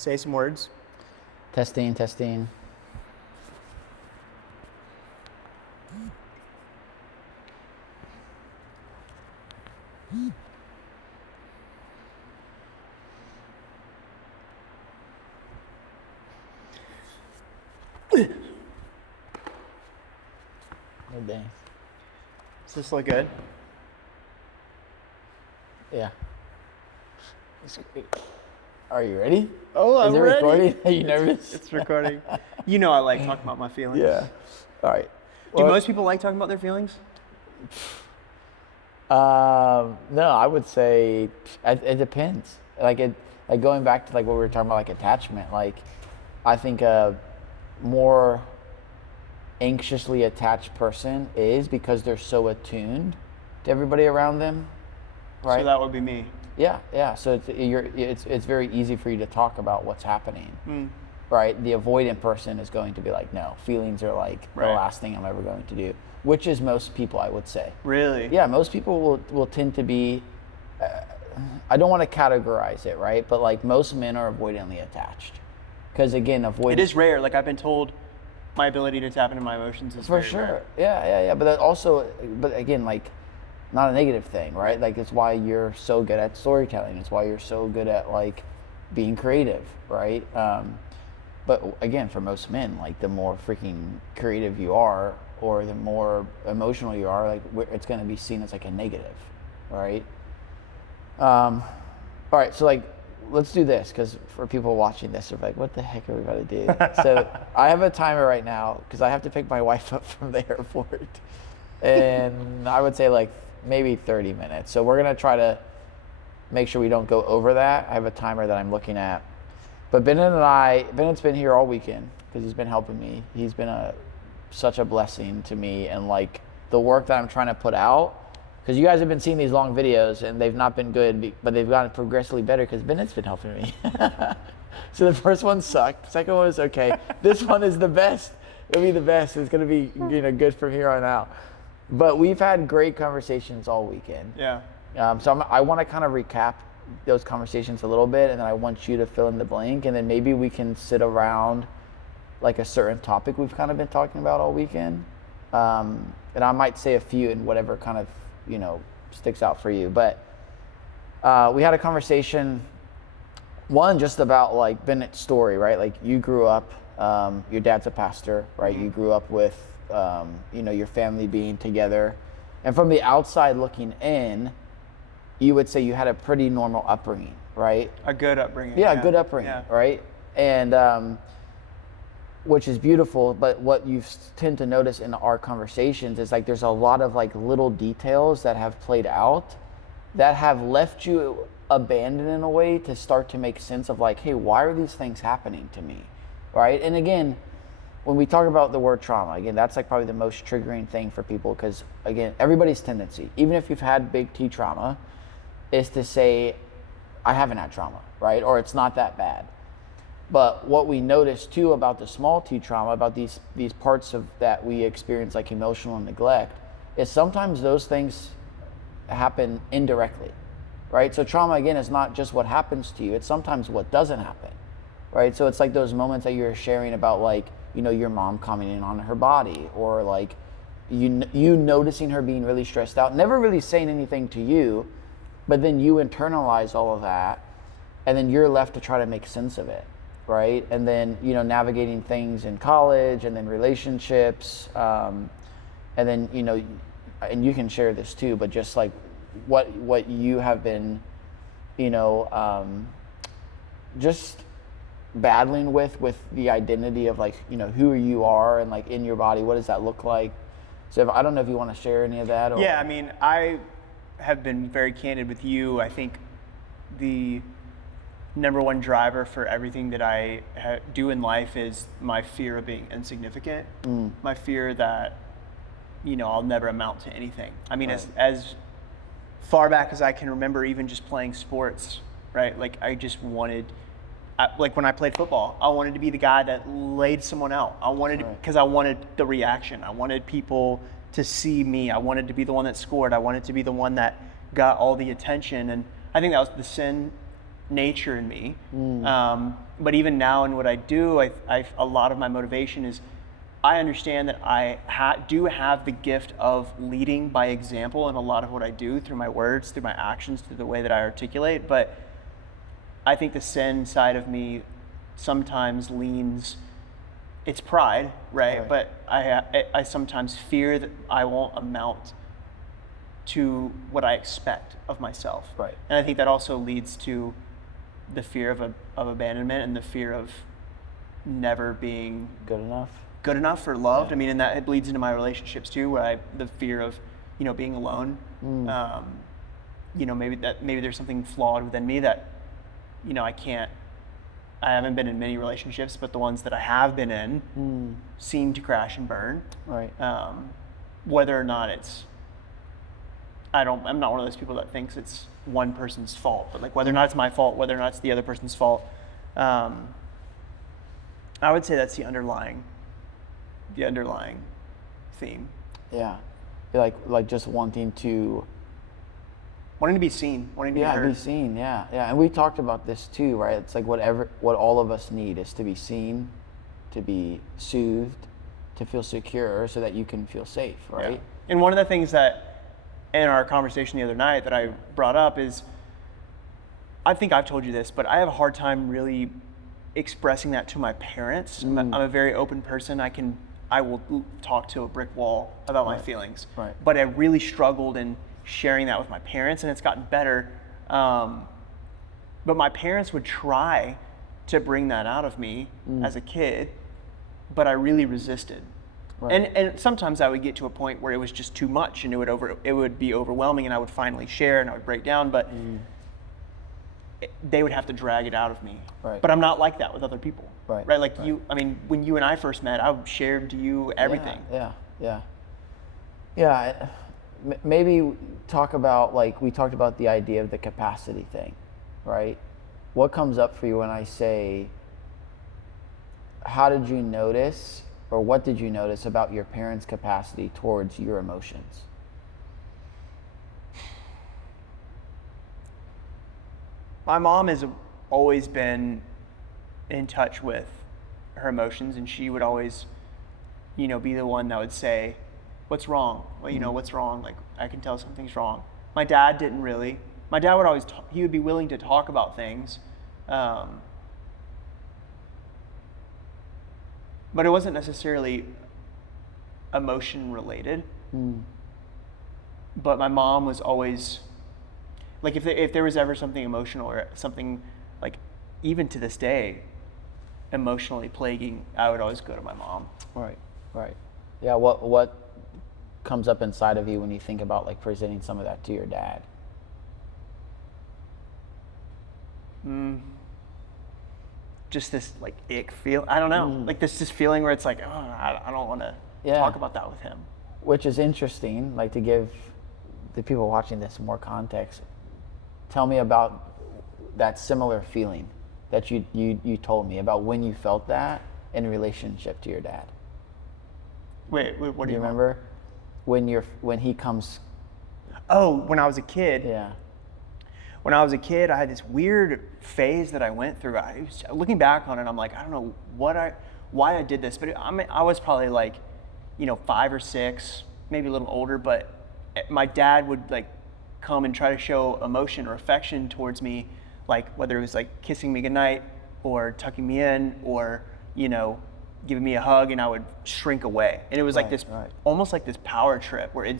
Say some words. Testing. Oh, dang. Does this look good? Yeah. Are you ready? Oh, I'm Is it ready. recording? Are you nervous? It's recording. You know I like talking about my feelings. Yeah. All right. Do most people like talking about their feelings? No, I would say it depends. Like going back to like what we were talking about, like attachment. Like, I think a more anxiously attached person is because they're so attuned to everybody around them, right? So that would be me. Yeah. So it's very easy for you to talk about what's happening, right? The avoidant person is going to be like, no, feelings are like the last thing I'm ever going to do, which is most people, I would say. Really? Yeah, most people will tend to be. I don't want to categorize it, right? But like most men are avoidantly attached, because again, avoidant. It is rare. Like I've been told, my ability to tap into my emotions is for very sure. rare. Yeah. But that also, but again, like, not a negative thing, right? Like, it's why you're so good at storytelling. It's why you're so good at like being creative, right? But again, for most men, like the more freaking creative you are, or the more emotional you are, like it's going to be seen as like a negative, right? All right, so like, let's do this, because for people watching this, they're like, what the heck are we about to do? So I have a timer right now because I have to pick my wife up from the airport, and I would say like maybe 30 minutes. So we're gonna try to make sure we don't go over that. I have a timer that I'm looking at. But Bennett's been here all weekend because he's been helping me. He's been such a blessing to me, and like the work that I'm trying to put out. Because you guys have been seeing these long videos and they've not been good, but they've gotten progressively better because Bennett's been helping me. So the first one sucked. The second one was okay. This one is the best. It'll be the best. It's going to be good from here on out. But we've had great conversations all weekend. Yeah. So I want to kind of recap those conversations a little bit, and then I want you to fill in the blank, and then maybe we can sit around like a certain topic we've kind of been talking about all weekend. And I might say a few in whatever kind of sticks out for you. But we had a conversation, one just about like Bennett's story, right? Like you grew up, your dad's a pastor, right? You grew up with, your family being together. And from the outside looking in, you would say you had a pretty normal upbringing, right? A good upbringing. Yeah, a good upbringing, right? And which is beautiful, but what you tend to notice in our conversations is like there's a lot of like little details that have played out that have left you abandoned in a way to start to make sense of like, hey, why are these things happening to me, right? And again, when we talk about the word trauma, again, that's like probably the most triggering thing for people, because again, everybody's tendency, even if you've had big T trauma, is to say, I haven't had trauma, right? Or it's not that bad. But what we notice too about the small T trauma, about these parts of that we experience like emotional neglect, is sometimes those things happen indirectly, right? So trauma, again, is not just what happens to you, it's sometimes what doesn't happen, right? So it's like those moments that you're sharing about like, your mom commenting on her body, or like you noticing her being really stressed out, never really saying anything to you, but then you internalize all of that, and then you're left to try to make sense of it. Right, and then navigating things in college, and then relationships, and then and you can share this too, but just like what you have been, just battling with the identity of like who you are, and like in your body, what does that look like? So I don't know if you want to share any of that. Or... Yeah, I mean, I have been very candid with you. I think the number one driver for everything that I do in life is my fear of being insignificant, my fear that, I'll never amount to anything. I mean, right. as far back as I can remember, even just playing sports, right? Like I just wanted, like when I played football, I wanted to be the guy that laid someone out. I wanted, because I wanted the reaction. I wanted people to see me. I wanted to be the one that scored. I wanted to be the one that got all the attention. And I think that was the sin nature in me. But even now in what I do, a lot of my motivation is I understand that I do have the gift of leading by example in a lot of what I do, through my words, through my actions, through the way that I articulate. But I think the sin side of me sometimes leans, it's pride, right? But I sometimes fear that I won't amount to what I expect of myself. Right. And I think that also leads to the fear of abandonment and the fear of never being Good enough or loved. I mean, and that it bleeds into my relationships too, where the fear of, being alone. Maybe there's something flawed within me that, I haven't been in many relationships, but the ones that I have been in seem to crash and burn. Right. Whether or not I'm not one of those people that thinks it's one person's fault, but like whether or not it's my fault, whether or not it's the other person's fault, I would say that's the underlying theme. Yeah. Like just wanting to be seen, wanting to be heard. Be seen. Yeah. And we talked about this too, right? It's like what all of us need is to be seen, to be soothed, to feel secure, so that you can feel safe, right? Yeah. And one of the things that in our conversation the other night that I brought up is, I think I've told you this, but I have a hard time really expressing that to my parents. I'm a very open person. I will talk to a brick wall about my feelings. Right. But I really struggled in sharing that with my parents, and it's gotten better. But my parents would try to bring that out of me as a kid, but I really resisted. Right. And sometimes I would get to a point where it was just too much, and it would be overwhelming, and I would finally share, and I would break down, but they would have to drag it out of me. Right. But I'm not like that with other people. Right. Like when you and I first met, I shared to you everything. Yeah. Maybe talk about, like, we talked about the idea of the capacity thing, right? What comes up for you when I say, how did you notice, or what did you notice about your parents' capacity towards your emotions? My mom has always been in touch with her emotions, and she would always, be the one that would say, what's wrong? Well, what's wrong? Like, I can tell something's wrong. My dad didn't really. My dad would always, he would be willing to talk about things. But it wasn't necessarily emotion related. But my mom was always, like, if there was ever something emotional or something, like, even to this day, emotionally plaguing, I would always go to my mom. Right. Yeah, what comes up inside of you when you think about, like, presenting some of that to your dad? Just this, like, ick feel. I don't know. Like, this feeling where it's like, oh, I don't want to talk about that with him. Which is interesting, like, to give the people watching this more context. Tell me about that similar feeling that you told me about, when you felt that in relationship to your dad. Wait, what do you remember? When he comes. Oh, when I was a kid. Yeah. When I was a kid, I had this weird phase that I went through. Looking back on it, I'm like, I don't know why I did this, but I was probably like, 5 or 6, maybe a little older. But my dad would, like, come and try to show emotion or affection towards me, like whether it was like kissing me goodnight or tucking me in or giving me a hug, and I would shrink away. And it was like this, almost like this power trip where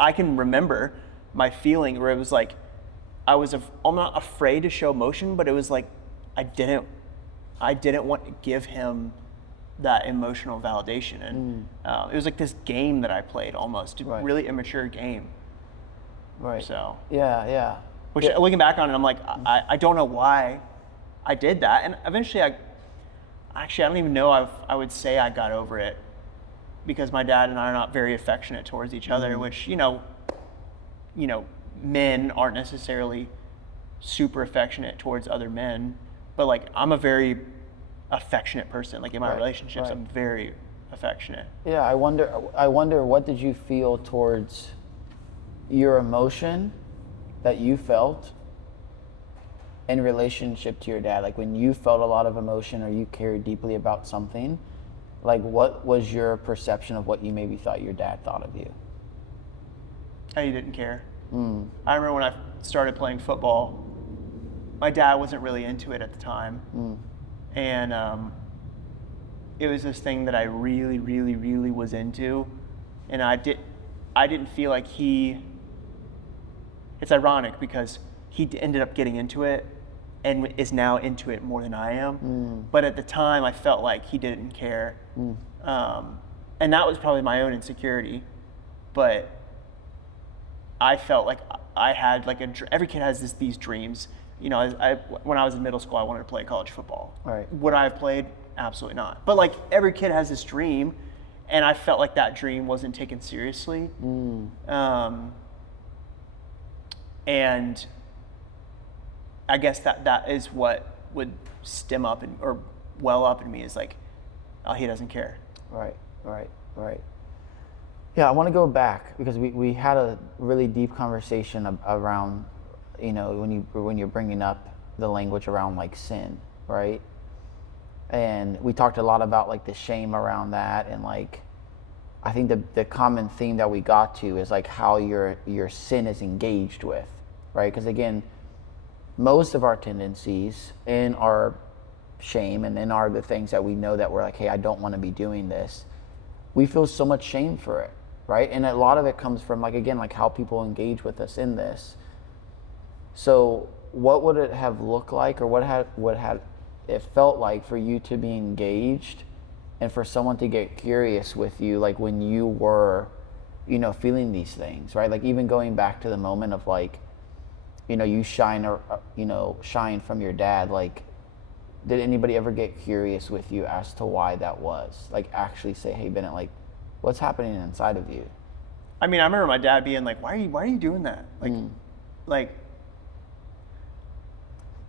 I can remember my feeling where it was like, I'm not afraid to show emotion, but it was like, I didn't want to give him that emotional validation. And it was like this game that I played, almost, a really immature game. Right. So. Yeah. Which, looking back on it, I'm like, I don't know why I did that. And eventually I don't even know if I would say I got over it, because my dad and I are not very affectionate towards each other, which, men aren't necessarily super affectioned towards other men, but, like, I'm a very affectionate person. Like, in my relationships, I'm very affectionate. Yeah, I wonder what did you feel towards your emotion that you felt, in relationship to your dad, like when you felt a lot of emotion or you cared deeply about something, like what was your perception of what you maybe thought your dad thought of you? He didn't care. I remember when I started playing football, my dad wasn't really into it at the time. And it was this thing that I really, really, really was into. And I didn't feel like it's ironic because he ended up getting into it and is now into it more than I am. But at the time, I felt like he didn't care. And that was probably my own insecurity. But I felt like I had like every kid has these dreams. You know, when I was in middle school, I wanted to play college football. Right. Would I have played? Absolutely not. But like every kid has this dream, and I felt like that dream wasn't taken seriously. And I guess that is what would stem up or well up in me is like, oh, he doesn't care. Right. Yeah, I want to go back because we had a really deep conversation around, you know, when you're bringing up the language around like sin, right? And we talked a lot about like the shame around that, and like I think the common theme that we got to is like how your sin is engaged with, right? Because again, most of our tendencies in our shame and in the things that we know that we're like, hey, I don't want to be doing this, we feel so much shame for it, right? And a lot of it comes from like, again, like how people engage with us in this. So what would it have looked like, or what had it felt like for you to be engaged and for someone to get curious with you, like when you were, you know, feeling these things, right? Like even going back to the moment of like, you know, you shine from your dad, like did anybody ever get curious with you as to why that was? Like actually say, hey, Bennett, like what's happening inside of you? I mean, I remember my dad being like, why are you doing that? Like,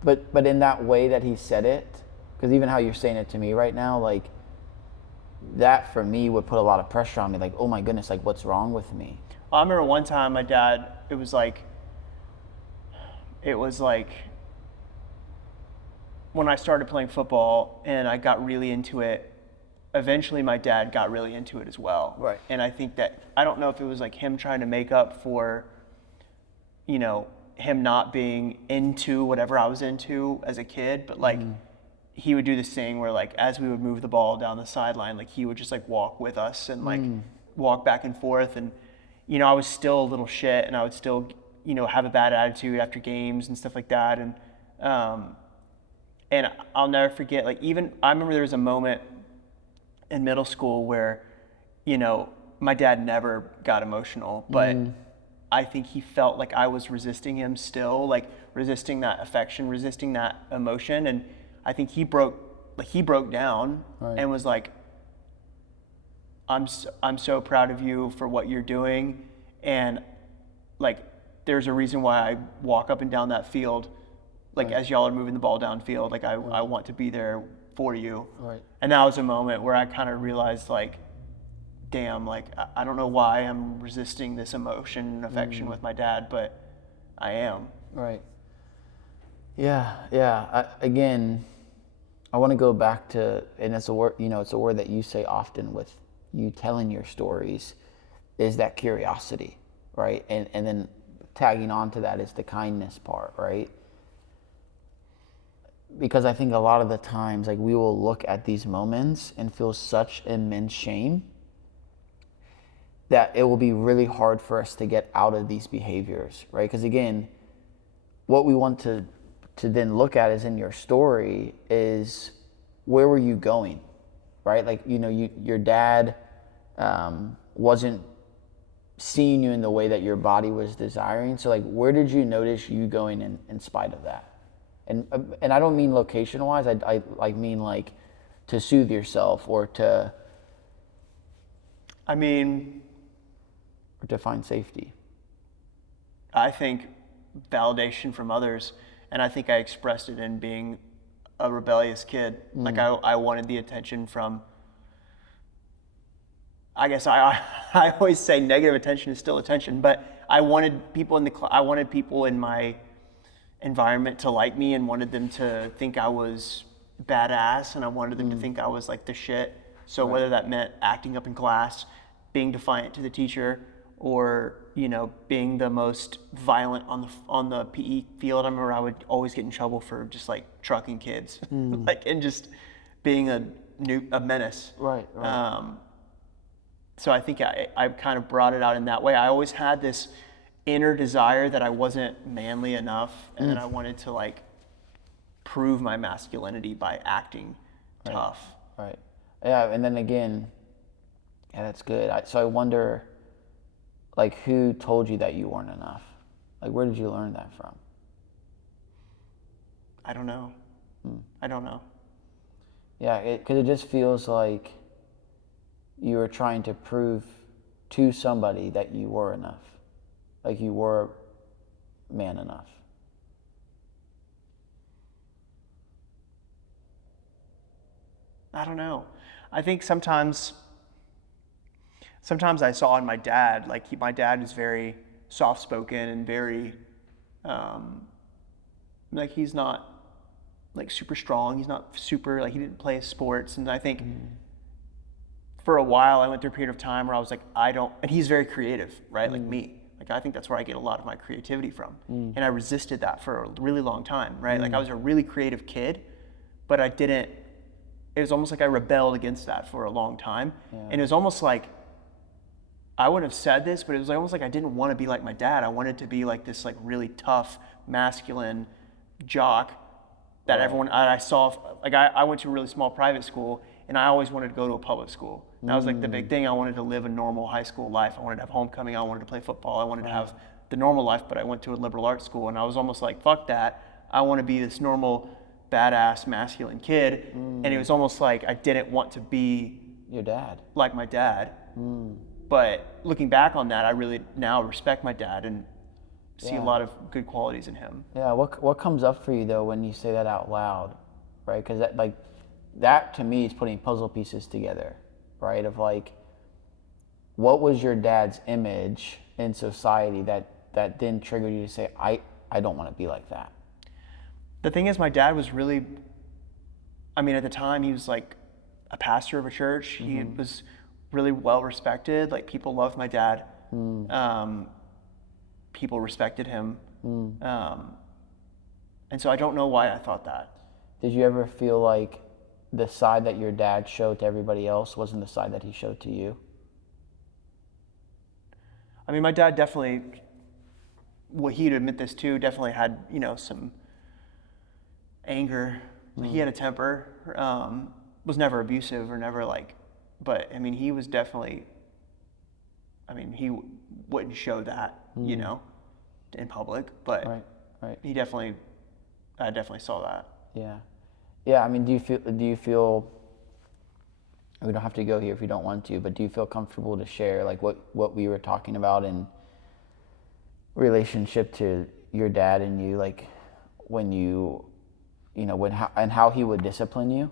But in that way that he said it, because even how you're saying it to me right now, like that for me would put a lot of pressure on me. Like, oh my goodness, like what's wrong with me? I remember one time my dad, it was like when I started playing football and I got really into it, eventually my dad got really into it as well. Right. And I think that, I don't know if it was like him trying to make up for, you know, him not being into whatever I was into as a kid, but like he would do this thing where like as we would move the ball down the sideline, like he would just like walk with us and like walk back and forth. And, you know, I was still a little shit and I would still, you know, have a bad attitude after games and stuff like that. And I'll never forget, like even, I remember there was a moment in middle school where, you know, my dad never got emotional, but I think he felt like I was resisting him still, like resisting that affection, resisting that emotion. And I think he broke down and was like, I'm so proud of you for what you're doing. And like, there's a reason why I walk up and down that field, like as y'all are moving the ball downfield, like I want to be there for you. Right. And that was a moment where I kind of realized like, damn, like I don't know why I'm resisting this emotion and affection with my dad, but I am. Right. Yeah. Again, I want to go back to, and it's a word, you know, it's a word that you say often with you telling your stories, is that curiosity, right? And then tagging on to that is the kindness part, right? Because I think a lot of the times, like we will look at these moments and feel such immense shame that it will be really hard for us to get out of these behaviors, right? Because again, what we want to then look at is in your story is where were you going, right? Like, you know, your dad wasn't seeing you in the way that your body was desiring. So like, where did you notice you going in spite of that? And I don't mean location wise, I like mean like to soothe yourself or to find safety. I think validation from others, and I think I expressed it in being a rebellious kid. Like I wanted the attention from, I guess I always say negative attention is still attention, but I wanted people in my environment to like me and wanted them to think I was badass, and I wanted them to think I was like the shit. So whether that meant acting up in class, being defiant to the teacher, or being the most violent on the PE field. I remember I would always get in trouble for just like trucking kids, like, and just being a menace. Right. So I think I kind of brought it out in that way. I always had this inner desire that I wasn't manly enough, and that I wanted to like prove my masculinity by acting tough. Right. Yeah, and then again, yeah, that's good. So I wonder, like, who told you that you weren't enough? Like, where did you learn that from? I don't know. I don't know. Yeah, because it just feels like you were trying to prove to somebody that you were enough. Like you were man enough. I don't know. I think sometimes I saw in my dad, like my dad is very soft-spoken and very, like he's not like super strong. He's not super, like he didn't play sports. And I think for a while I went through a period of time where I was like, and he's very creative, right? Like me. Like I think that's where I get a lot of my creativity from. And I resisted that for a really long time, right? Like I was a really creative kid, but it was almost like I rebelled against that for a long time. Yeah. And it was almost like, I wouldn't have said this, but it was almost like I didn't want to be like my dad. I wanted to be like this like really tough, masculine jock that I saw. Like I went to a really small private school, and I always wanted to go to a public school. And that was like the big thing. I wanted to live a normal high school life. I wanted to have homecoming. I wanted to play football. I wanted to have the normal life, but I went to a liberal arts school, and I was almost like, fuck that. I want to be this normal, badass, masculine kid. And it was almost like I didn't want to be your dad, like my dad. But looking back on that, I really now respect my dad and see a lot of good qualities in him. Yeah. What comes up for you though when you say that out loud, right? Because that to me is putting puzzle pieces together, right? Of like, what was your dad's image in society that then triggered you to say, I don't want to be like that? The thing is, my dad was really, I mean, at the time he was like a pastor of a church. He was really well respected. Like people loved my dad. People respected him. And so I don't know why I thought that. Did you ever feel like the side that your dad showed to everybody else wasn't the side that he showed to you? I mean, my dad definitely, well, he'd admit this too, definitely had, some anger. He had a temper, was never abusive or never like, but I mean, he was definitely, he wouldn't show that, in public, but right. I definitely saw that. Yeah. I mean, do you feel, we don't have to go here if you don't want to, but do you feel comfortable to share like what we were talking about in relationship to your dad and you, like when you, and how he would discipline you?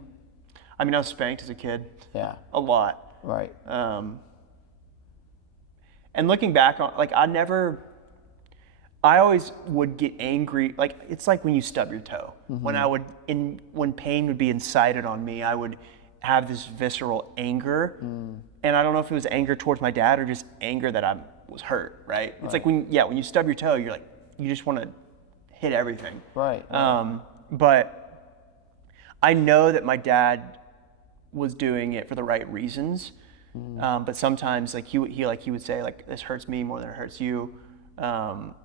I mean, I was spanked as a kid. Yeah. A lot. Right. And looking back on, like, I always would get angry. Like, it's like when you stub your toe. When pain would be incited on me, I would have this visceral anger. And I don't know if it was anger towards my dad or just anger that I was hurt, right? It's like when you stub your toe, you're like, you just want to hit everything. Right. But I know that my dad was doing it for the right reasons. But sometimes like he would say like, this hurts me more than it hurts you. But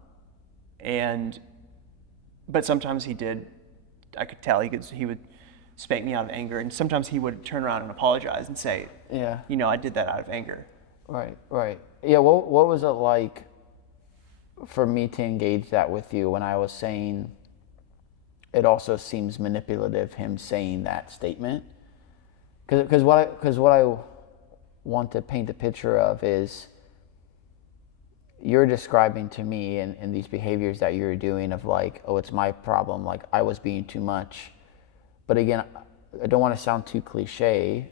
sometimes I could tell he would spank me out of anger, and sometimes he would turn around and apologize and say, I did that out of anger. Right. Yeah, what was it like for me to engage that with you when I was saying it also seems manipulative, him saying that statement? Because what I want to paint the picture of is you're describing to me in these behaviors that you're doing of like, oh, it's my problem, like I was being too much. But again, I don't want to sound too cliche,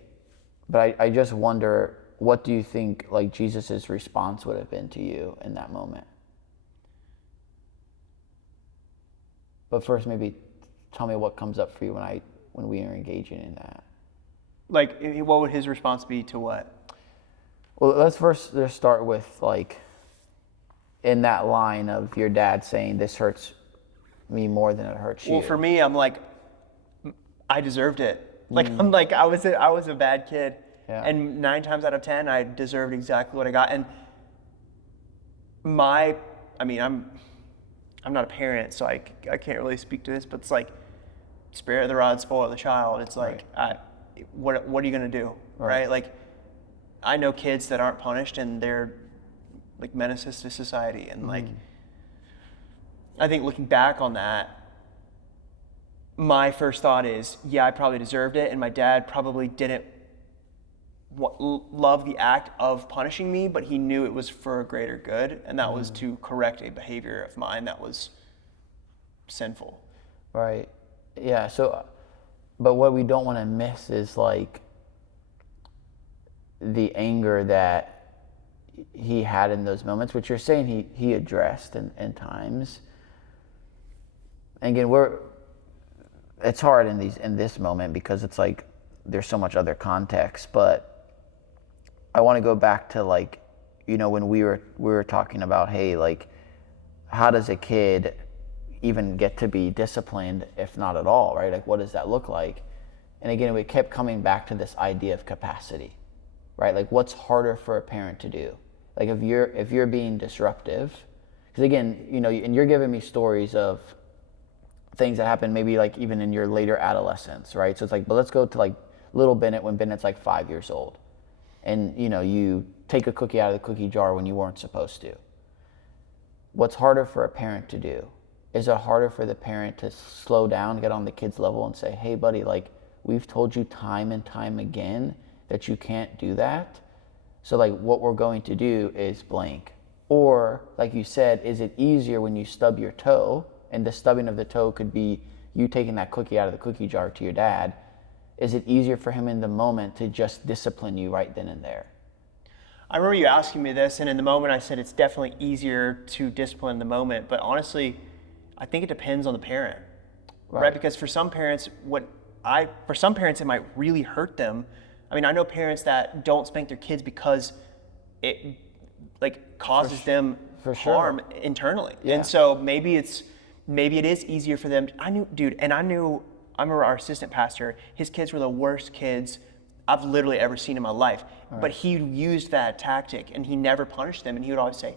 but I just wonder, what do you think like Jesus's response would have been to you in that moment? But first, maybe tell me what comes up for you when we are engaging in that. Like, what would his response be to what? Well, let's first just start with, like, in that line of your dad saying, this hurts me more than it hurts you. Well, for me, I'm like, I deserved it. Like, I'm like, I was a bad kid. Yeah. And 9 times out of 10, I deserved exactly what I got. And I'm not a parent, so I can't really speak to this, but it's like, spare the rod, spoil the child. It's like, what are you going to do, right? Like, I know kids that aren't punished, and they're like menaces to society. And like, I think looking back on that, my first thought is, yeah, I probably deserved it, and my dad probably didn't love the act of punishing me, but he knew it was for a greater good, and that was to correct a behavior of mine that was sinful. Right. Yeah. So, but what we don't want to miss is like the anger that he had in those moments, which you're saying he addressed in times. And again, it's hard in this moment because it's like there's so much other context, but I want to go back to, like, you know, when we were talking about, hey, like, how does a kid even get to be disciplined if not at all, right? Like, what does that look like? And again, we kept coming back to this idea of capacity, right? Like, what's harder for a parent to do? Like, if you're being disruptive, because again, you know, and you're giving me stories of things that happen maybe like even in your later adolescence, right? So it's like, but let's go to like little Bennett when Bennett's like 5 years old. And, you know, you take a cookie out of the cookie jar when you weren't supposed to. What's harder for a parent to do? Is it harder for the parent to slow down, get on the kid's level and say, hey, buddy, like, we've told you time and time again that you can't do that. So, like, what we're going to do is blank. Or, like you said, is it easier when you stub your toe, and the stubbing of the toe could be you taking that cookie out of the cookie jar to your dad? Is it easier for him in the moment to just discipline you right then and there? I remember you asking me this, and in the moment I said it's definitely easier to discipline in the moment, but honestly, I think it depends on the parent, right? Because for some parents, it might really hurt them. I mean, I know parents that don't spank their kids because it like causes them harm internally. Yeah. And so maybe it is easier for them. I remember our assistant pastor, his kids were the worst kids I've literally ever seen in my life. Right. But he used that tactic, and he never punished them. And he would always say,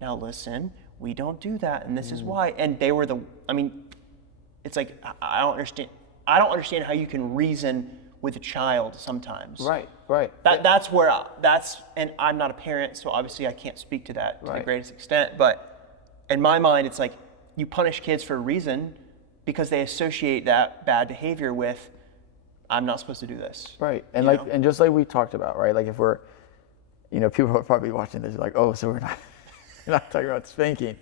now listen, we don't do that, and this is why. And they were it's like, I don't understand how you can reason with a child sometimes. Right. And I'm not a parent, so obviously I can't speak to that to the greatest extent. But in my mind, it's like, you punish kids for a reason because they associate that bad behavior with, I'm not supposed to do this. Right. And and just like we talked about, right? Like if we're, you know, people are probably watching this like, oh, so we're not talking about spanking.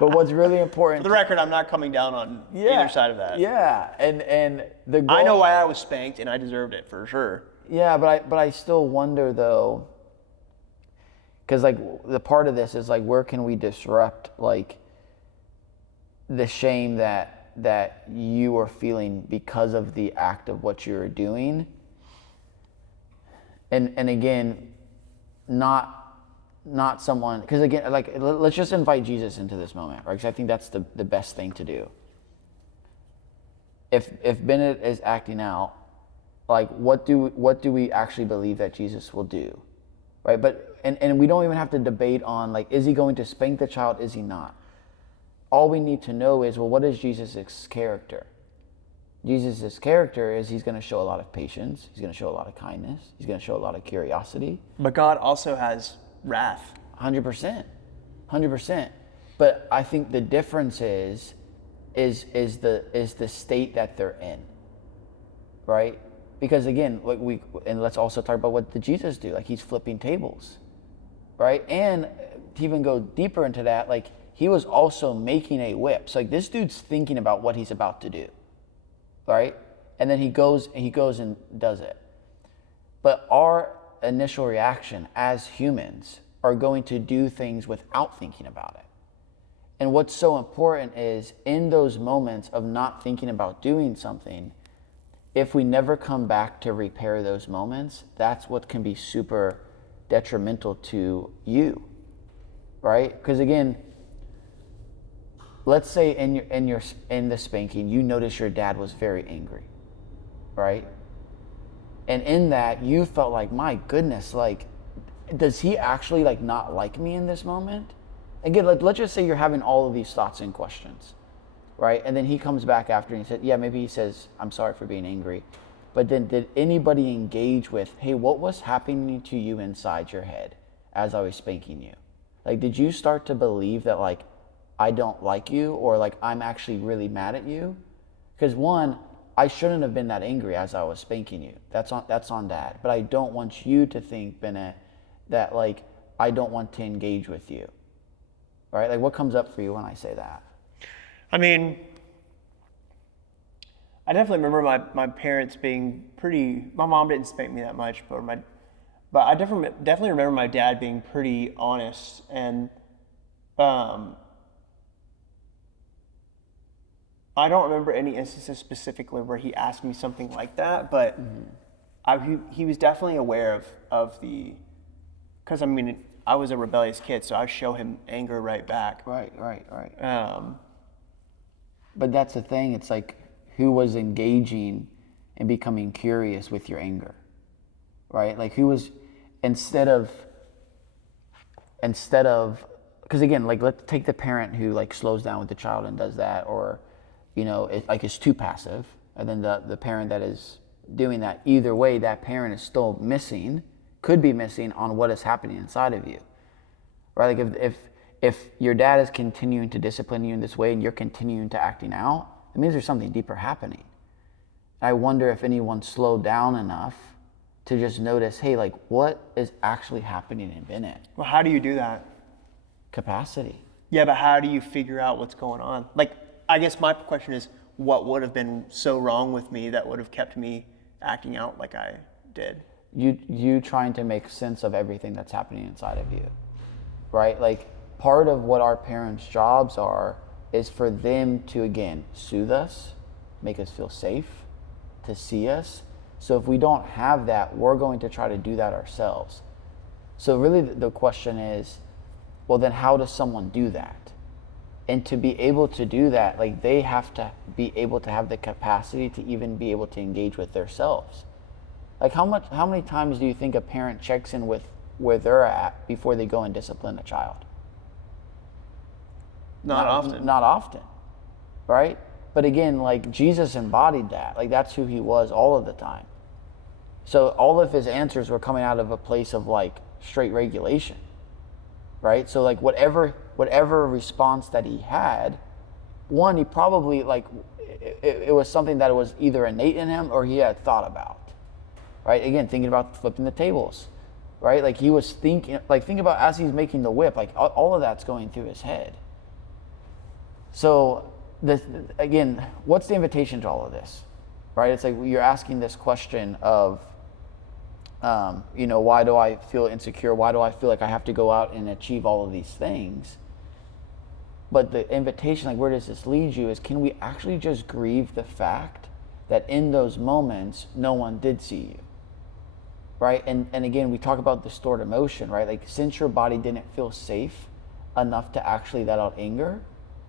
But what's really important. For the record, I'm not coming down on either side of that. Yeah. And the goal, I know why I was spanked, and I deserved it for sure. Yeah, but I still wonder though, because like the part of this is like, where can we disrupt like the shame that you are feeling because of the act of what you're doing, and again, not someone, because again, like, let's just invite Jesus into this moment, right? Because I think that's the best thing to do. If Bennett is acting out, like, what do we actually believe that Jesus will do, right? But and we don't even have to debate on like, is he going to spank the child? Is he not? All we need to know is, well, what is Jesus' character? Jesus' character is he's going to show a lot of patience. He's going to show a lot of kindness. He's going to show a lot of curiosity. But God also has wrath. 100%. But I think the difference is the state that they're in, right? Because again, and let's also talk about what did Jesus do? Like, he's flipping tables, right? And to even go deeper into that, like, he was also making a whip. So like, this dude's thinking about what he's about to do, right? And then he goes and does it. But our initial reaction as humans are going to do things without thinking about it. And what's so important is in those moments of not thinking about doing something, if we never come back to repair those moments, that's what can be super detrimental to you, right? Because again, let's say in the spanking, you notice your dad was very angry, right? And in that, you felt like, my goodness, like, does he actually like not like me in this moment? Again, let's just say you're having all of these thoughts and questions, right? And then he comes back after and he said, yeah, maybe he says, I'm sorry for being angry. But then did anybody engage with, hey, what was happening to you inside your head as I was spanking you? Like, did you start to believe that like, I don't like you, or like I'm actually really mad at you? Because one, I shouldn't have been that angry as I was spanking you. That's on dad. But I don't want you to think, Bennett, that like I don't want to engage with you. Right? Like, what comes up for you when I say that? I mean, I definitely remember my parents being pretty. My mom didn't spank me that much, but I definitely remember my dad being pretty honest, and I don't remember any instances specifically where he asked me something like that, but he was definitely aware of the, because I mean, I was a rebellious kid, so I show him anger right back. Right. But that's the thing. It's like, who was engaging and becoming curious with your anger, right? Like, who was, instead of, because again, like, let's take the parent who like slows down with the child and does that, or, you know, is too passive, and then the parent that is doing that. Either way, that parent is still could be missing on what is happening inside of you, right? Like, if your dad is continuing to discipline you in this way and you're continuing to acting out, it means there's something deeper happening. I wonder if anyone slowed down enough to just notice, hey, like, what is actually happening in Bennett? Well, how do you do that? Capacity. Yeah, but how do you figure out what's going on? Like, I guess my question is, what would have been so wrong with me that would have kept me acting out like I did? You trying to make sense of everything that's happening inside of you, right? Like, part of what our parents' jobs are is for them to, again, soothe us, make us feel safe, to see us. So if we don't have that, we're going to try to do that ourselves. So really the question is, well, then how does someone do that? And to be able to do that, like, they have to be able to have the capacity to even be able to engage with themselves. Like, how many times do you think a parent checks in with where they're at before they go and discipline a child? Not often. Not often, right? But again, like, Jesus embodied that. Like, that's who he was all of the time. So all of his answers were coming out of a place of like straight regulation, right? So like whatever response that he had, one, he probably like, it was something that was either innate in him or he had thought about, right? Again, thinking about flipping the tables, right? Like, he was thinking, like, think about as he's making the whip, like all of that's going through his head. So again, what's the invitation to all of this, right? It's like you're asking this question of, you know, why do I feel insecure? Why do I feel like I have to go out and achieve all of these things? But the invitation, like, where does this lead you, is can we actually just grieve the fact that in those moments, no one did see you, right? And again, we talk about the stored emotion, right? Like, since your body didn't feel safe enough to actually let out anger,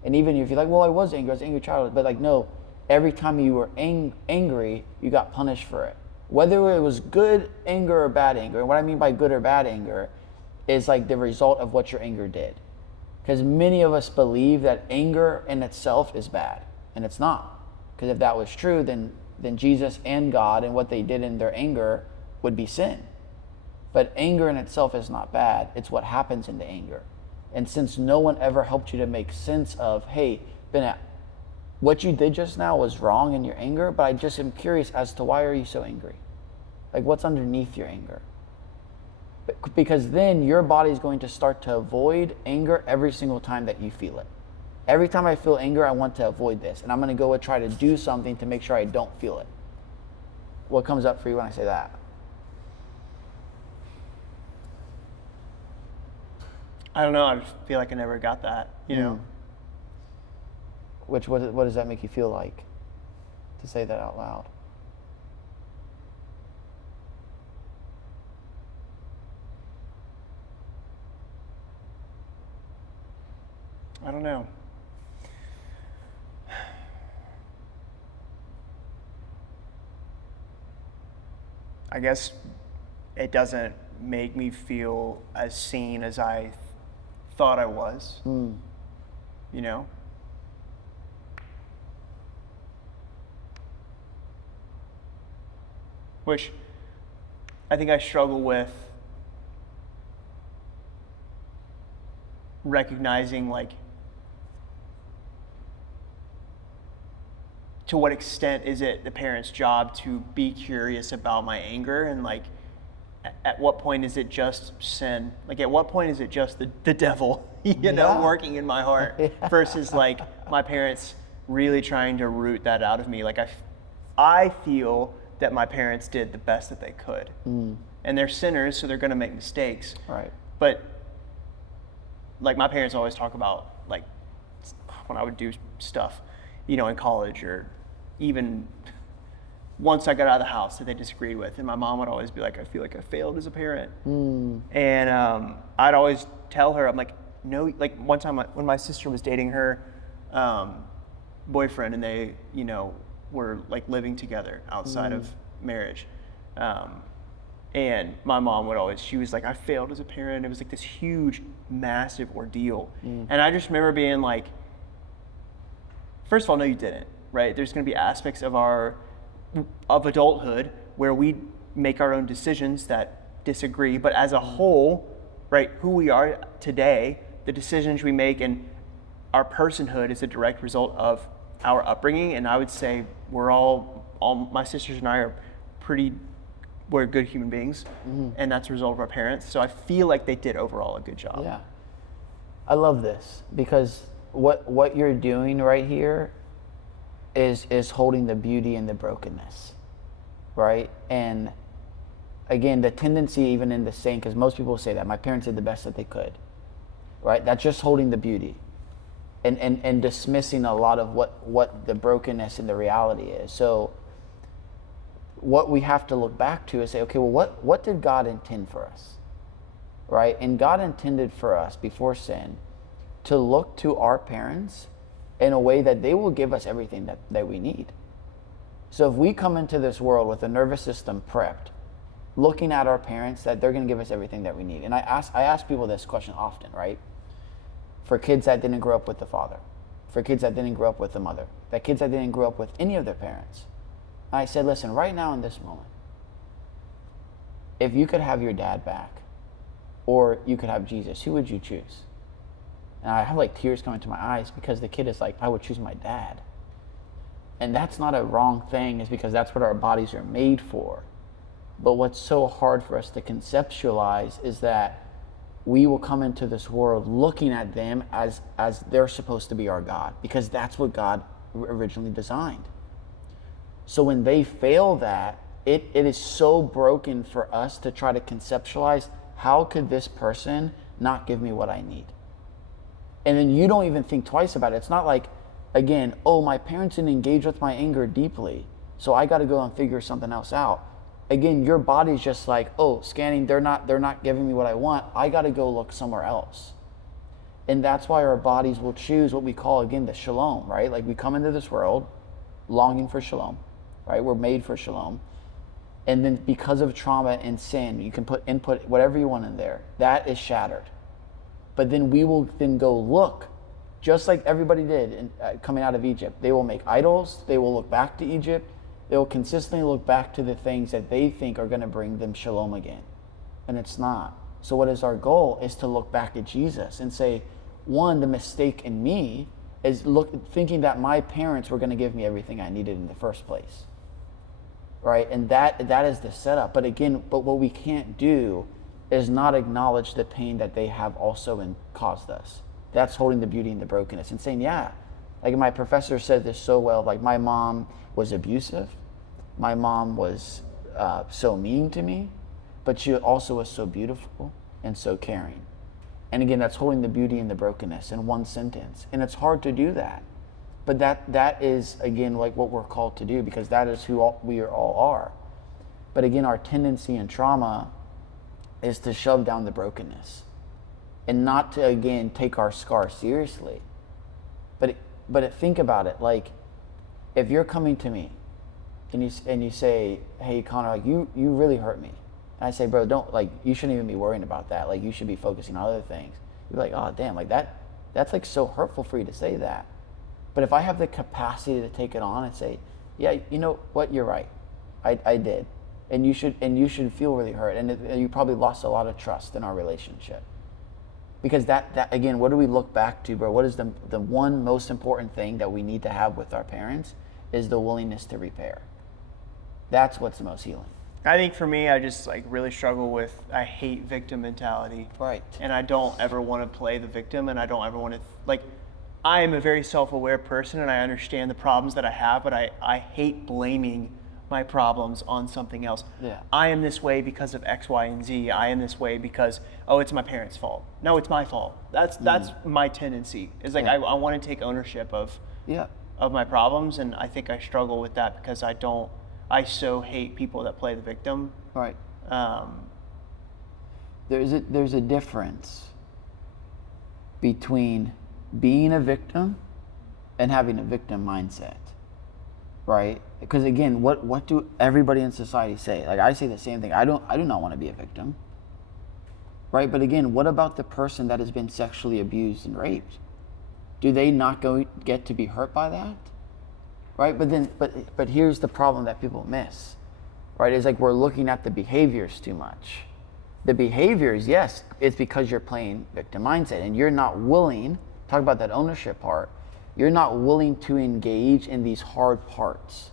and even if you're like, well, I was angry, I was an angry child, but like, no, every time you were angry, you got punished for it. Whether it was good anger or bad anger, and what I mean by good or bad anger is like the result of what your anger did. Because many of us believe that anger in itself is bad, and it's not. Because if that was true, then Jesus and God and what they did in their anger would be sin. But anger in itself is not bad, it's what happens in the anger. And since no one ever helped you to make sense of, hey, Bennett, what you did just now was wrong in your anger, but I just am curious as to why are you so angry? Like, what's underneath your anger? Because then your body is going to start to avoid anger every single time that you feel it. Every time I feel anger, I want to avoid this, and I'm going to go and try to do something to make sure I don't feel it. What comes up for you when I say that? I don't know. I just feel like I never got that, you know? What does that make you feel like to say that out loud? I don't know. I guess it doesn't make me feel as seen as I thought I was. You know? Which I think I struggle with recognizing, like, to what extent is it the parent's job to be curious about my anger, and like at what point is it just sin? Like at what point is it just the devil, you know, working in my heart versus like my parents really trying to root that out of me. Like I feel that my parents did the best that they could. And they're sinners, so they're going to make mistakes. Right. But like my parents always talk about, like when I would do stuff, you know, in college or even once I got out of the house that they disagreed with, and my mom would always be like, I feel like I failed as a parent. And I'd always tell her, I'm like, no, like one time when my sister was dating her boyfriend, and they, you know, were like living together outside of marriage. And my mom would always, she was like, I failed as a parent. It was like this huge, massive ordeal. And I just remember being like, first of all, no, you didn't, right? There's going to be aspects of adulthood where we make our own decisions that disagree, but as a whole, right, who we are today, the decisions we make, and our personhood is a direct result of our upbringing. And I would say we're all my sisters and I are we're good human beings, and that's a result of our parents. So I feel like they did overall a good job. Yeah. I love this because what you're doing right here is holding the beauty in the brokenness, right? And again, the tendency even in the saying, because most people say that my parents did the best that they could, right? That's just holding the beauty and dismissing a lot of what the brokenness and the reality is. So what we have to look back to is say, okay, well, what did God intend for us, right? And God intended for us before sin to look to our parents in a way that they will give us everything that we need. So if we come into this world with a nervous system prepped, looking at our parents, that they're going to give us everything that we need. And I ask people this question often, right? For kids that didn't grow up with the father, for kids that didn't grow up with the mother, that kids that didn't grow up with any of their parents. And I said, listen, right now in this moment, if you could have your dad back or you could have Jesus, who would you choose? And I have like tears coming to my eyes because the kid is like, I would choose my dad. And that's not a wrong thing, is because that's what our bodies are made for. But what's so hard for us to conceptualize is that we will come into this world looking at them as they're supposed to be our God, because that's what God originally designed. So when they fail that, it is so broken for us to try to conceptualize, how could this person not give me what I need? And then you don't even think twice about it. It's not like, again, oh, my parents didn't engage with my anger deeply, so I got to go and figure something else out. Again, your body's just like, oh, scanning, they're not giving me what I want. I got to go look somewhere else. And that's why our bodies will choose what we call, again, the shalom, right? Like we come into this world longing for shalom, right? We're made for shalom. And then because of trauma and sin, you can input whatever you want in there. That is shattered. But then we will then go look, just like everybody did coming out of Egypt. They will make idols. They will look back to Egypt. They will consistently look back to the things that they think are going to bring them shalom again. And it's not. So what is our goal is to look back at Jesus and say, one, the mistake in me is thinking that my parents were going to give me everything I needed in the first place. Right? And that is the setup. But again, what we can't do is not acknowledge the pain that they have also caused us. That's holding the beauty in the brokenness and saying, yeah, like my professor said this so well, like my mom was abusive. My mom was so mean to me, but she also was so beautiful and so caring. And again, that's holding the beauty in the brokenness in one sentence. And it's hard to do that. But that is, again, like what we're called to do, because that is who we all are. But again, our tendency in trauma is to shove down the brokenness and not to, again, take our scar seriously. But think about it. Like, if you're coming to me and you say, hey, Connor, like you really hurt me. And I say, bro, don't, like, you shouldn't even be worrying about that. Like, you should be focusing on other things. You're like, oh, damn, like that's like so hurtful for you to say that. But if I have the capacity to take it on and say, yeah, you know what, you're right. I did. And you should feel really hurt. And you probably lost a lot of trust in our relationship. Because that again, what do we look back to, bro? What is the one most important thing that we need to have with our parents is the willingness to repair. That's what's the most healing. I think for me, I just like really struggle with, I hate victim mentality. Right. And I don't ever want to play the victim, and I don't ever want to, like, I am a very self-aware person and I understand the problems that I have, but I hate blaming my problems on something else. Yeah. I am this way because of X, Y, and Z. I am this way because, oh, it's my parents' fault. No, it's my fault. That's my tendency. It's like, I want to take ownership of my problems, and I think I struggle with that because I so hate people that play the victim. Right. There's a difference between being a victim and having a victim mindset, right? Because again, what do everybody in society say? Like, I say the same thing. I do not want to be a victim, right? But again, what about the person that has been sexually abused and raped? Do they not get to be hurt by that? Right? But here's the problem that people miss, right? It's like we're looking at the behaviors too much. The behaviors, yes, it's because you're playing victim mindset and you're not willing, talk about that ownership part, you're not willing to engage in these hard parts,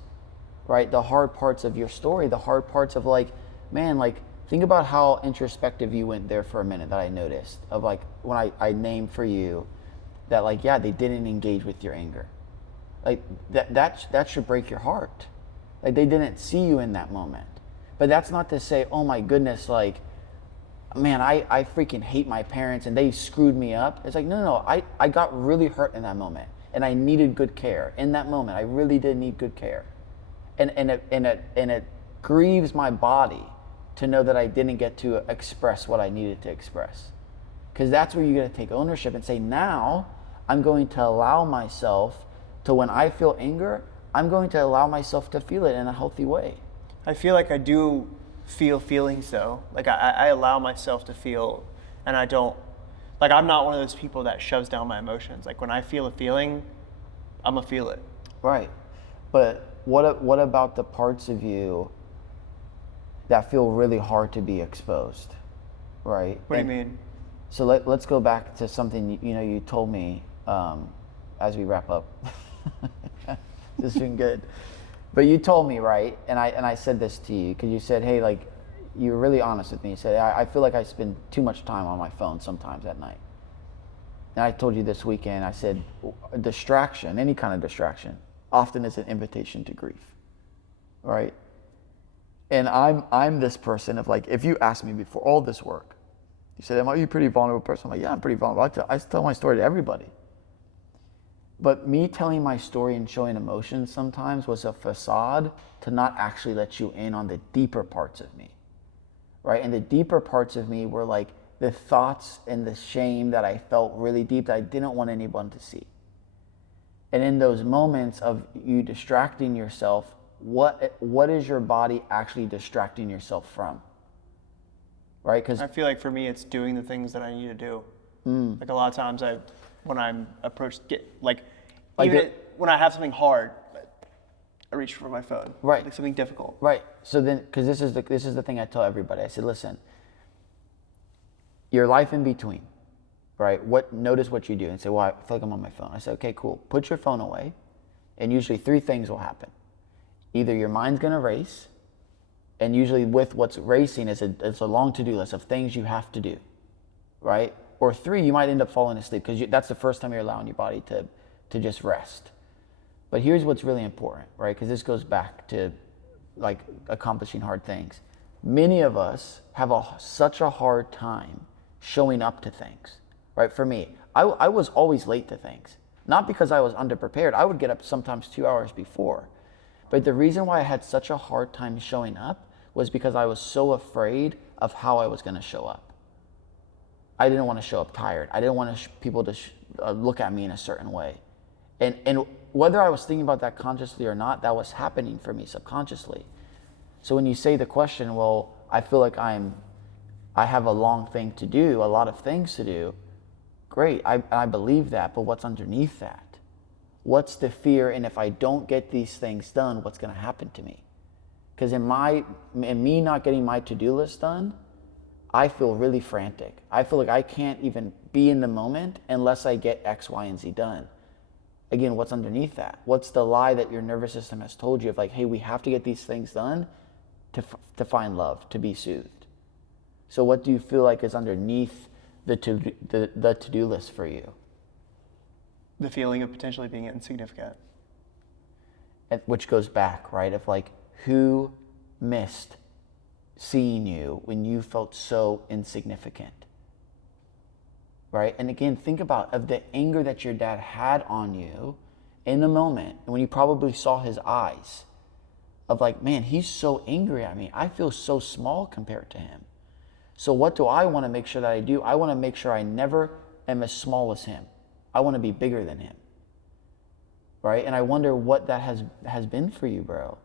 right? The hard parts of your story, the hard parts of like, man, like, think about how introspective you went there for a minute that I noticed, of like, when I named for you that, like, yeah, they didn't engage with your anger. Like, that should break your heart. Like, they didn't see you in that moment. But that's not to say, oh my goodness, like, man, I freaking hate my parents and they screwed me up. It's like, no, I got really hurt in that moment and I needed good care. In that moment, I really did need good care. And it grieves my body to know that I didn't get to express what I needed to express. Because that's where you got to take ownership and say, now I'm going to allow myself to, when I feel anger, I'm going to allow myself to feel it in a healthy way. I feel like I do feel feelings though. Like I allow myself to feel, and I don't, like, I'm not one of those people that shoves down my emotions. Like, when I feel a feeling, I'm gonna feel it. Right. But what about the parts of you that feel really hard to be exposed, right? What do you mean? So let's go back to something you told me as we wrap up. This has been good. But you told me, right, and I said this to you, because you said, hey, like, you were really honest with me. You said, I feel like I spend too much time on my phone sometimes at night. And I told you this weekend, I said, a distraction, any kind of distraction, often is an invitation to grief, right? And I'm this person of, like, if you asked me before all this work, you said, are you a pretty vulnerable person? I'm like, yeah, I'm pretty vulnerable. I tell my story to everybody. But me telling my story and showing emotions sometimes was a facade to not actually let you in on the deeper parts of me, right? And the deeper parts of me were like the thoughts and the shame that I felt really deep that I didn't want anyone to see. And in those moments of you distracting yourself, what is your body actually distracting yourself from? Right? Because I feel like for me, it's doing the things that I need to do. Like, a lot of times when I'm approached, when I have something hard, I reach for my phone. Right. Like something difficult. Right. So then, because this is the thing I tell everybody. I said, listen, your life in between, right? Notice what you do and say, well, I feel like I'm on my phone. I said, okay, cool. Put your phone away, and usually 3 things will happen. Either your mind's gonna race, and usually with what's racing is a long to-do list of things you have to do, right? Or 3, you might end up falling asleep because that's the first time you're allowing your body to just rest. But here's what's really important, right? Because this goes back to, like, accomplishing hard things. Many of us have such a hard time showing up to things, right? For me, I was always late to things. Not because I was underprepared. I would get up sometimes 2 hours before. But the reason why I had such a hard time showing up was because I was so afraid of how I was going to show up. I didn't want to show up tired. I didn't want people to look at me in a certain way. And whether I was thinking about that consciously or not, that was happening for me subconsciously. So when you say the question, well, I feel like I have a long thing to do, a lot of things to do, great, I believe that, but what's underneath that? What's the fear? And if I don't get these things done, what's going to happen to me? Because in me not getting my to-do list done, I feel really frantic. I feel like I can't even be in the moment unless I get X, Y, and Z done. Again, what's underneath that? What's the lie that your nervous system has told you of like, hey, we have to get these things done to find love, to be soothed? So what do you feel like is underneath the to-do list for you? The feeling of potentially being insignificant. Which goes back, right? Of like, who missed seeing you when you felt so insignificant, right? And again, think about of the anger that your dad had on you in the moment, and when you probably saw his eyes of like, man, he's so angry at me. I feel so small compared to him. So what do I want to make sure that I do? I want to make sure I never am as small as him. I want to be bigger than him, right? And I wonder what that has been for you, bro.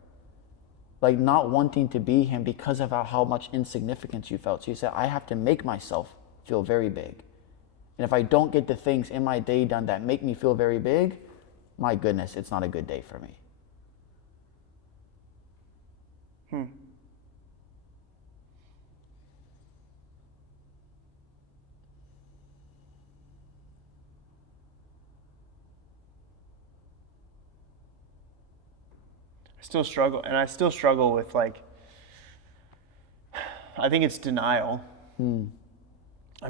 Like not wanting to be him because of how much insignificance you felt. So you said, I have to make myself feel very big. And if I don't get the things in my day done that make me feel very big, my goodness, it's not a good day for me. Still struggle, and I still struggle with like, I think it's denial. I'm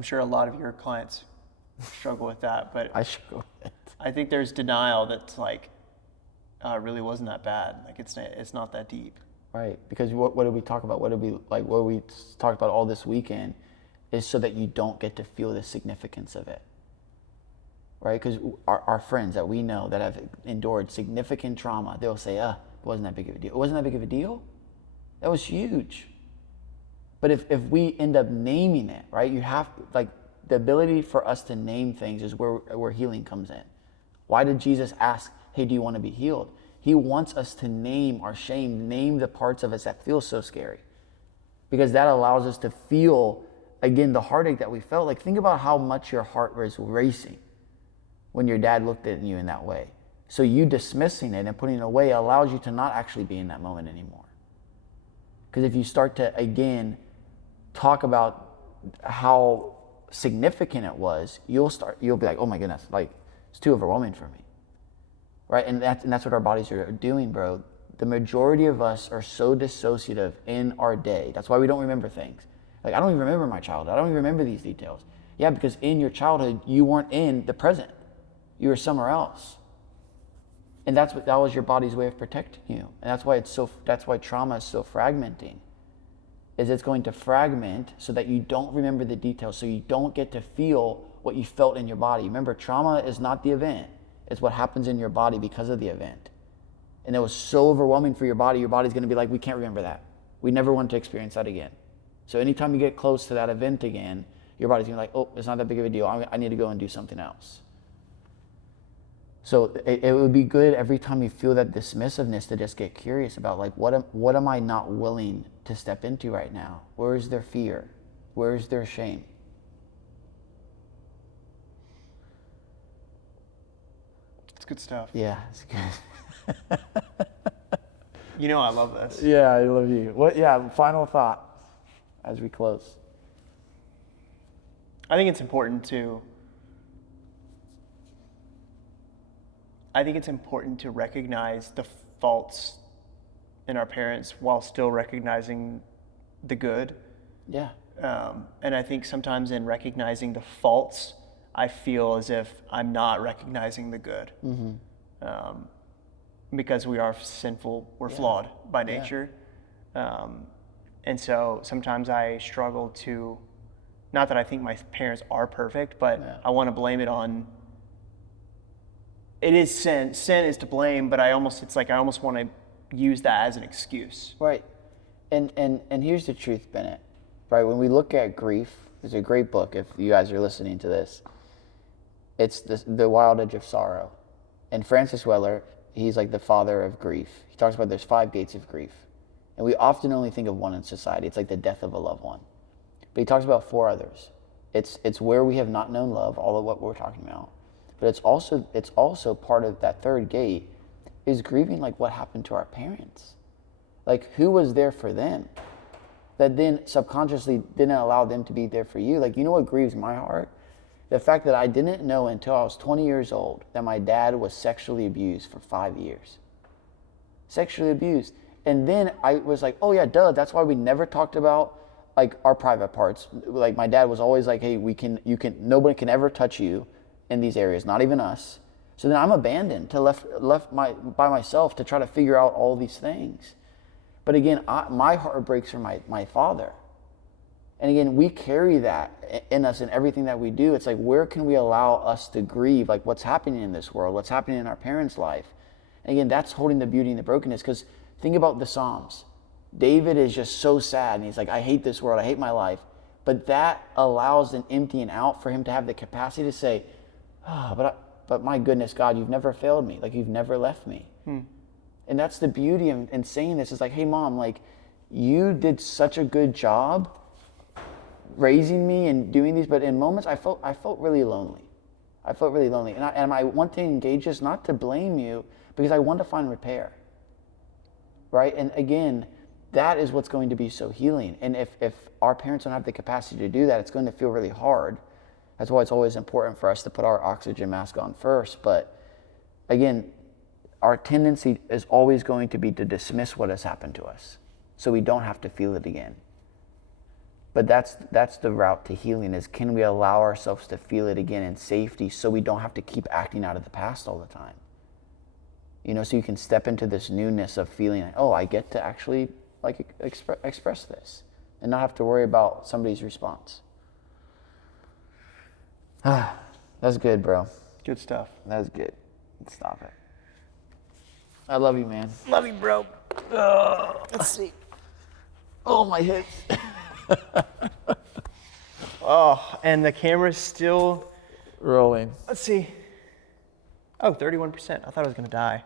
sure a lot of your clients struggle with that, but I struggle with it. I think there's denial that's like, it really wasn't that bad. Like it's not that deep. Right, because what did we talk about? What we talked about all this weekend is so that you don't get to feel the significance of it. Right, because our friends that we know that have endured significant trauma, they'll say, it wasn't that big of a deal. It wasn't that big of a deal? That was huge. But if we end up naming it, right, you have, like, the ability for us to name things is where healing comes in. Why did Jesus ask, hey, do you want to be healed? He wants us to name our shame, name the parts of us that feel so scary. Because that allows us to feel, again, the heartache that we felt. Like, think about how much your heart was racing when your dad looked at you in that way. So you dismissing it and putting it away allows you to not actually be in that moment anymore. Because if you start to, again, talk about how significant it was, you'll be like, oh my goodness, like, it's too overwhelming for me. Right? And that's what our bodies are doing, bro. The majority of us are so dissociative in our day. That's why we don't remember things. Like, I don't even remember my childhood. I don't even remember these details. Yeah, because in your childhood, you weren't in the present. You were somewhere else. And that was your body's way of protecting you. And that's why trauma is so fragmenting. Is it's going to fragment so that you don't remember the details, so you don't get to feel what you felt in your body. Remember, trauma is not the event. It's what happens in your body because of the event. And it was so overwhelming for your body's going to be like, we can't remember that. We never want to experience that again. So anytime you get close to that event again, your body's going to be like, oh, it's not that big of a deal. I need to go and do something else. So it would be good every time you feel that dismissiveness to just get curious about, like, what am I not willing to step into right now? Where is their fear? Where is their shame? It's good stuff. Yeah, it's good. You know I love this. Yeah, I love you. Final thought as we close. I think it's important to recognize the faults in our parents while still recognizing the good. Yeah. And I think sometimes in recognizing the faults, I feel as if I'm not recognizing the good. Mm-hmm. Because we are sinful, we're flawed by nature. And so sometimes I struggle to, not that I think my parents are perfect, but I want to blame it on it is sin. Sin is to blame, but I almost want to use that as an excuse. Right. And here's the truth, Bennett. Right, when we look at grief, there's a great book, if you guys are listening to this. It's the Wild Edge of Sorrow. And Francis Weller, he's like the father of grief. He talks about there's 5 gates of grief. And we often only think of one in society. It's like the death of a loved one. But he talks about 4 others. It's where we have not known love, all of what we're talking about. But it's also part of that 3rd gate is grieving like what happened to our parents. Like who was there for them that then subconsciously didn't allow them to be there for you. Like, you know what grieves my heart? The fact that I didn't know until I was 20 years old that my dad was sexually abused for 5 years. Sexually abused. And then I was like, oh yeah, duh, that's why we never talked about like our private parts. Like my dad was always like, hey, nobody can ever touch you in these areas, not even us. So then I'm abandoned to left by myself to try to figure out all these things. But again, my heart breaks for my father. And again, we carry that in us in everything that we do. It's like, where can we allow us to grieve? Like what's happening in this world, what's happening in our parents' life. And again, that's holding the beauty and the brokenness. Because think about the Psalms. David is just so sad. And he's like, I hate this world. I hate my life. But that allows an emptying out for him to have the capacity to say, but my goodness, God, you've never failed me. Like you've never left me. And that's the beauty in saying this. Is like, hey, Mom, like you did such a good job raising me and doing these, but in moments I felt really lonely. I felt really lonely. And I want to engage this, not to blame you, because I want to find repair. Right? And again, that is what's going to be so healing. And if our parents don't have the capacity to do that, it's going to feel really hard. That's why it's always important for us to put our oxygen mask on first. But again, our tendency is always going to be to dismiss what has happened to us so we don't have to feel it again. But that's the route to healing, is can we allow ourselves to feel it again in safety so we don't have to keep acting out of the past all the time. You know, so you can step into this newness of feeling like, oh, I get to actually like express this and not have to worry about somebody's response. That's good, bro. Good stuff. That's good. Stop it. I love you, man. Love you, bro. Let's see. Oh, my hips. Oh, and the camera's still rolling. Let's see. Oh, 31%. I thought I was going to die.